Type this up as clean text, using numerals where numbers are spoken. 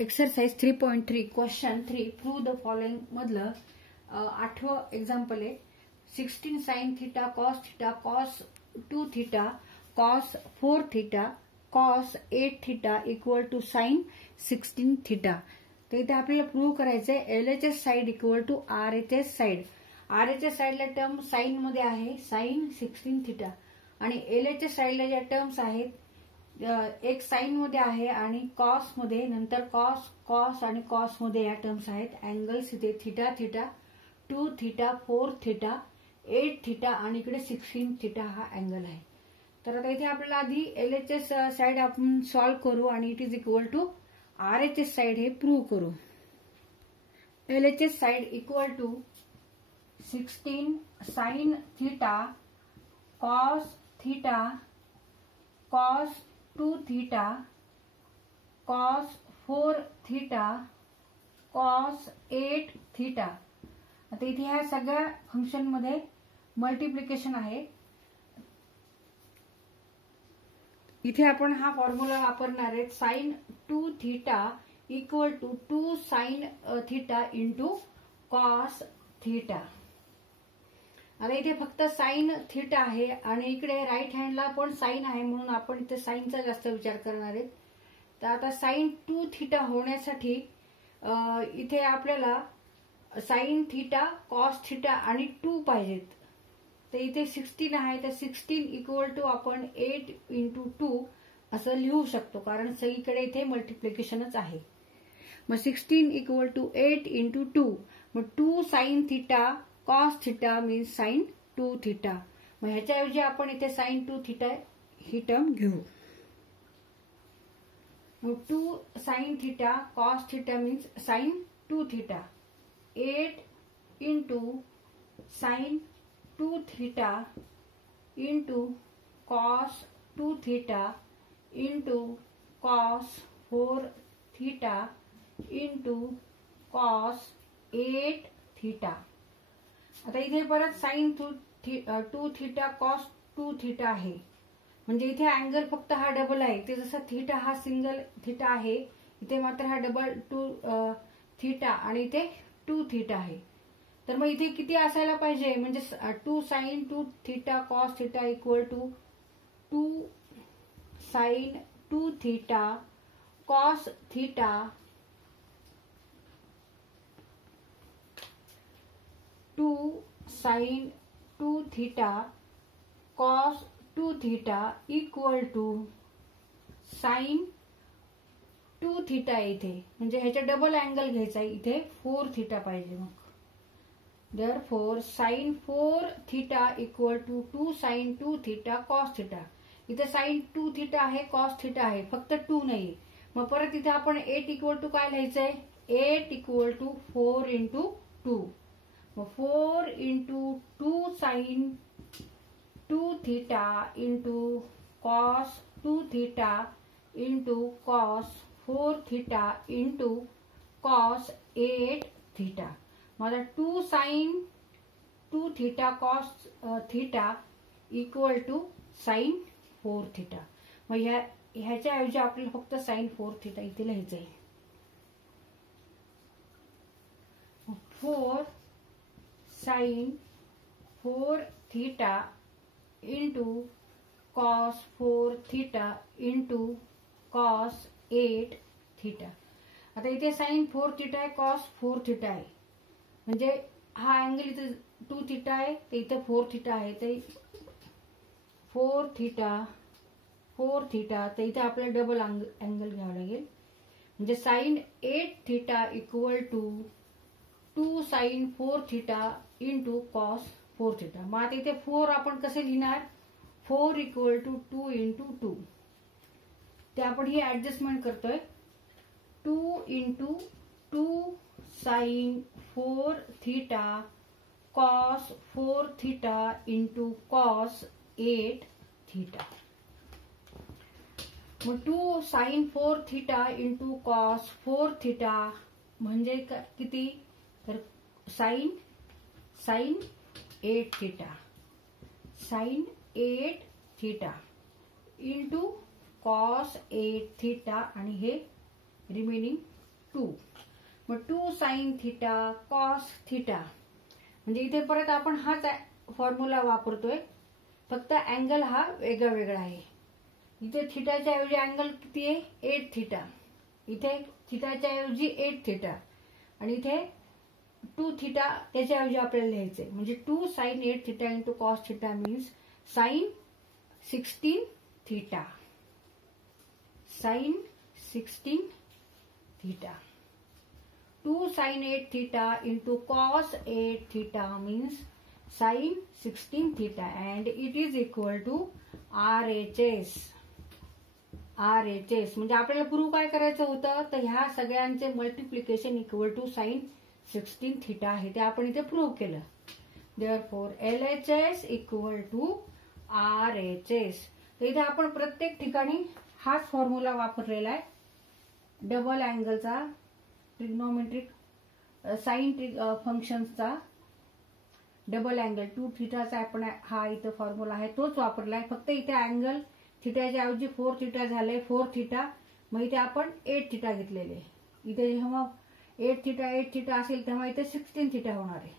Exercise 3.3 question 3 prove the following मधलं 8वं example आहे. 16 sine theta cos 2 theta cos 4 theta cos 8 theta equal to sine 16 theta. तर इथे आपल्याला प्रूव्ह करायचंय LHS side equal to RHS side. RHS साइडला term sine मध्ये आहे साइन 16 थीटा आणि LHS साइडला ज्या टर्म्स आहेत एक साइन मध्ये आहे आणि कॉस मध्ये, नंतर कॉस आणि कॉस मध्ये या टर्म्स आहेत. अँगल्स इथे theta theta 2 theta 4 theta 8 theta आणि इकडे 16 थीटा हा अँगल आहे. तर आता इथे आपल्याला आधी LHS साइड आपण सॉल्व्ह करू आणि it is equal to RHS side हे प्रूव्ह करू. LHS side equal to 16 sine theta cos theta cos 2 theta cos 4 theta cos 8 theta. आता इथे ह्या सगळ्या फंक्शन मध्ये मल्टिप्लिकेशन आहे. इथे आपण हा फॉर्म्युला वापरणार आहे sine 2 theta equal to 2 sine theta into cos theta. आता इथे फक्त साइन थीटा आहे आणि इकडे राईट हँडला पण साइन आहे म्हणून आपण इथे साइनचा जास्त विचार करणार आहे. तर आता साइन 2 थीटा होण्यासाठी इथे आपल्याला साइन थीटा कॉस थीटा आणि 2 पाहिजेत. तर इथे 16 आहे तर 16 इक्वल टू आपण 8 इंटू 2 असं लिहू शकतो कारण सगळीकडे इथे मल्टिप्लिकेशनच आहे. मग 16 इक्वल टू 8 इंटू 2 मग 2 sine theta cos theta means sign 2 theta. मग ह्याच्याऐवजी आपण इथे साइन 2 थीटा ही टर्म घेऊ. मग 2 sine theta cos theta means sign 2 theta 8 into sine 2 theta into cos 2 theta into cos 4 theta into cos 8 theta. आता इथे परत sign 2 theta cos 2 theta आहे म्हणजे इथे अँगल फक्त हा डबल आहे. ते जसं थीटा हा सिंगल थीटा आहे इथे मात्र हा डबल 2 थीटा आणि इथे 2 थीटा आहे. तर मग इथे किती असायला पाहिजे म्हणजे 2 sine 2 theta cos theta equal to 2 sine 2 theta cos theta 2 sine 2 theta cos 2 theta equal to sine 2 theta. इथे म्हणजे ह्याचा डबल अँगल घ्यायचा इथे 4 थीटा पाहिजे. मग therefore sine 4 theta equal to 2 sine 2 theta cos theta. इथे साइन 2 थीटा आहे cos theta आहे फक्त 2 नाही. मग परत इथे आपण 8 इक्वल टू काय लिहायचंय 8 equal to 4 into 2. 4 into 2 sine 2 theta into cos 2 theta into cos 4 theta into cos 8 theta. मला 2 sine 2 theta cos theta equal to sine 4 theta. मग ह्याच्याऐवजी आपल्याला फक्त साइन 4 थीटा इथे लिहायचं आहे. 4 sine 4 theta into cos 4 theta into cos 8 theta. आता इथे साइन 4 थीटा आहे कॉस 4 थीटा आहे म्हणजे हा अँगल इथे 2 थीटा आहे तर इथे 4 थीटा आहे तर 4 थीटा 4 थीटा तर इथे आपल्याला डबल अँगल घ्यावा लागेल म्हणजे sine 8 theta equal to 2 sine 4 theta into cos 4 theta. मग आता इथे 4 आपण कसे लिहिणार 4 इक्वल टू 2 इंटू 2. ते आपण ही ऍडजस्टमेंट करतोय 2 into 2 sine 4 theta cos 4 theta into cos 8 theta. मग 2 sine 4 theta into cos 4 theta म्हणजे किती तर sine 8 theta sine 8 theta into cos 8 theta आणि हे रिमेनिंग 2. मग 2 साइन थिटा कॉस थिटा, म्हणजे इथे परत आपण हाच फॉर्म्युला वापरतोय, फक्त अँगल हा वेगळा वेगळा आहे. इथे थिटाच्या ऐवजी अँगल किती आहे 8 थिटा, इथे थिटाच्या ऐवजी 8 थिटा आणि इथे 2 थिटा त्याच्या ऐवजी आपल्याला लिहायचंय. म्हणजे 2 sine 8 theta into cos theta means sine 16 theta. Sine 16 theta. 2 sine 8 theta into cos 8 theta means sine 16 theta and it is equal to RHS. RHS म्हणजे आपल्याला प्रूव्ह काय करायचं होतं, तर ह्या सगळ्यांचे multiplication equal to sine 16 theta आहे, ते आपण इथे प्रूव्ह केलं. Therefore LHS equal to RHS. तर इथे आपण प्रत्येक ठिकाणी हाच फॉर्म्युला वापरलेला आहे. डबल अँगलचा, ट्रिग्नोमेट्रिक साइन फंक्शनचा डबल अँगल 2 थिटाचा आपण हा इथं फॉर्म्युला आहे तोच वापरला आहे. फक्त इथे अँगल थिटाच्या ऐवजी 4 थिटा झाले, 4 थिटा. मग इथे आपण 8 थिटा घेतलेले. इथे जेव्हा 8 थिटा असेल तेव्हा इथे 16 थिटा होणार आहे.